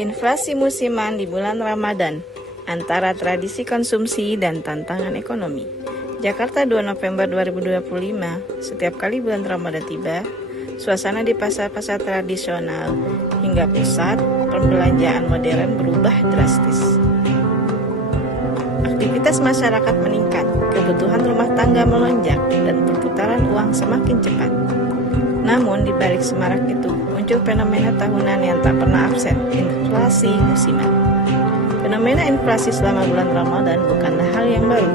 Inflasi musiman di bulan Ramadan, antara tradisi konsumsi dan tantangan ekonomi. Jakarta 2 November 2025, setiap kali bulan Ramadan tiba, suasana di pasar-pasar tradisional hingga pusat perbelanjaan modern berubah drastis. Aktivitas masyarakat meningkat, kebutuhan rumah tangga melonjak, dan perputaran uang semakin cepat. Namun di balik semarak itu muncul fenomena tahunan yang tak pernah absen, inflasi musiman. Fenomena inflasi selama bulan Ramadan bukanlah hal yang baru.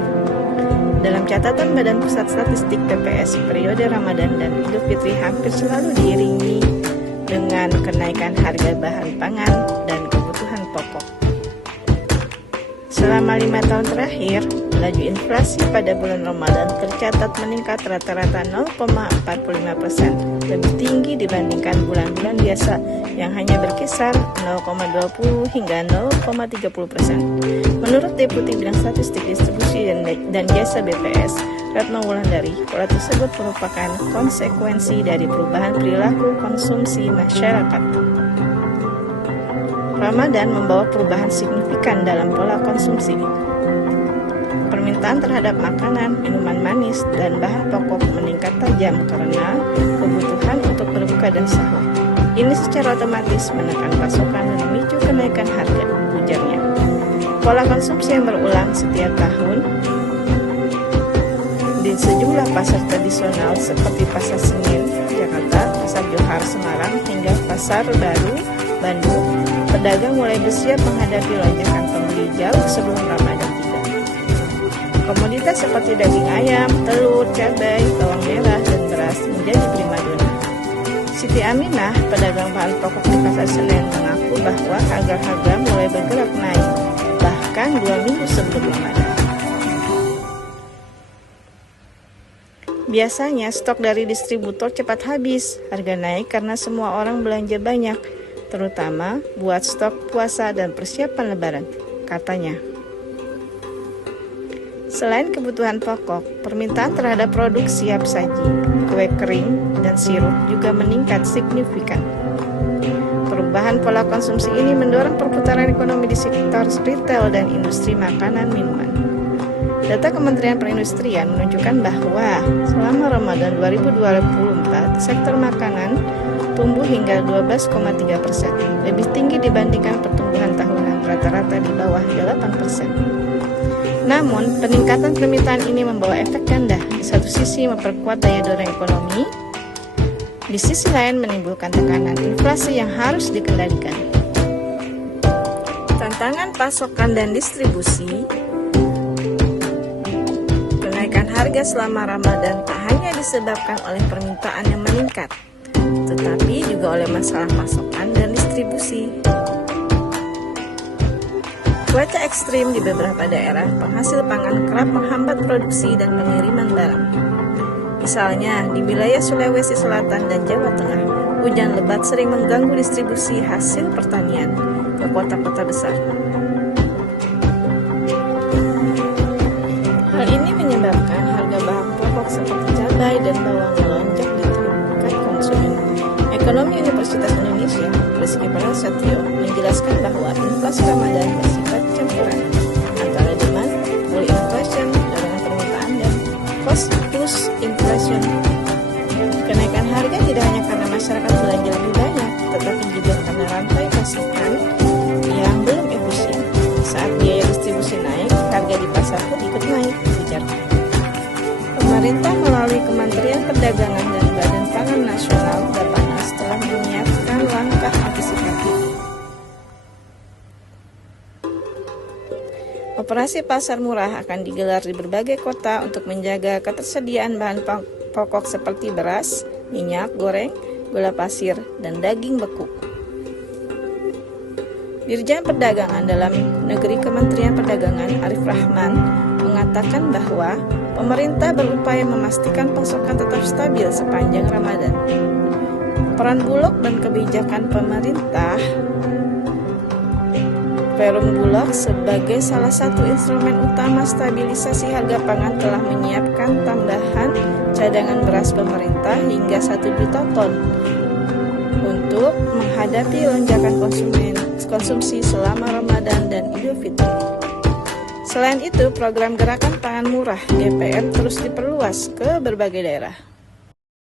Dalam catatan Badan Pusat Statistik BPS, periode Ramadan dan Idul Fitri hampir selalu diiringi dengan kenaikan harga bahan pangan dan kebutuhan pokok. Selama 5 tahun terakhir, laju inflasi pada bulan Ramadan tercatat meningkat rata-rata 0,45%, lebih tinggi dibandingkan bulan-bulan biasa yang hanya berkisar 0,20 hingga 0,30%. Menurut Deputi Bidang Statistik Distribusi dan Jasa BPS, Retno Wulandari, pola tersebut merupakan konsekuensi dari perubahan perilaku konsumsi masyarakat. Ramadan membawa perubahan signifikan dalam pola konsumsi. Permintaan terhadap makanan, minuman manis, dan bahan pokok meningkat tajam karena kebutuhan untuk berbuka dan sahur. Ini secara otomatis menekan pasokan dan memicu kenaikan harga, ujarnya. Pola konsumsi yang berulang setiap tahun di sejumlah pasar tradisional seperti Pasar Senen, Jakarta, Pasar Johar, Semarang, hingga Pasar Baru, Bandung, pedagang mulai bersiap menghadapi lonjakan pembeli jauh sebelum Ramadan tiba. Komoditas seperti daging ayam, telur, cabai, bawang merah, dan beras menjadi primadona. Siti Aminah, pedagang bahan pokok di Pasar Senen, mengaku bahwa harga-harga mulai bergerak naik, bahkan 2 minggu sebelum Ramadan. Biasanya stok dari distributor cepat habis, harga naik karena semua orang belanja banyak, terutama buat stok puasa dan persiapan lebaran, katanya. Selain kebutuhan pokok, permintaan terhadap produk siap saji, kue kering, dan sirup juga meningkat signifikan. Perubahan pola konsumsi ini mendorong perputaran ekonomi di sektor retail dan industri makanan minuman. Data Kementerian Perindustrian menunjukkan bahwa selama Ramadan 2024, sektor makanan tumbuh hingga 12,3%, lebih tinggi dibandingkan pertumbuhan tahunan rata-rata di bawah 8%. Namun, peningkatan permintaan ini membawa efek ganda. Di satu sisi memperkuat daya dorong ekonomi, di sisi lain menimbulkan tekanan inflasi yang harus dikendalikan. Tantangan pasokan dan distribusi. Kenaikan harga selama Ramadan tak hanya disebabkan oleh permintaan yang meningkat, tetapi juga oleh masalah pasokan dan distribusi. Cuaca ekstrim di beberapa daerah penghasil pangan kerap menghambat produksi dan pengiriman barang. Misalnya, di wilayah Sulawesi Selatan dan Jawa Tengah, hujan lebat sering mengganggu distribusi hasil pertanian ke kota-kota besar. Hal ini menyebabkan harga bahan pokok seperti cabai dan bawang melonjak di tingkat konsumen. Ekonomi Universitas Indonesia, Rizky Prasetyo, menjelaskan bahwa inflasi Ramadan bersifat campuran antara demand, full inflation, dorongan permintaan, dan cost plus inflation. Kenaikan harga tidak hanya karena masyarakat belanja lebih banyak, tetapi juga karena rantai pasokan yang belum efisien. Saat biaya distribusi naik, harga di pasar pun ikut naik, ujarnya. Pemerintah melalui Kementerian Perdagangan dan Badan Pangan Nasional (Bappenas) telah menyiapkan langkah antisipatif. Operasi pasar murah akan digelar di berbagai kota untuk menjaga ketersediaan bahan pokok seperti beras, minyak goreng, gula pasir, dan daging beku. Dirjen Perdagangan Dalam Negeri Kementerian Perdagangan Arif Rahman mengatakan bahwa pemerintah berupaya memastikan pasokan tetap stabil sepanjang Ramadan. Peran Bulog dan kebijakan pemerintah, Perum Bulog sebagai salah satu instrumen utama stabilisasi harga pangan telah menyiapkan tambahan cadangan beras pemerintah hingga 1 juta ton untuk menghadapi lonjakan konsumsi selama Ramadan dan Idul Fitri. Selain itu, program Gerakan Pangan Murah GPM terus diperluas ke berbagai daerah.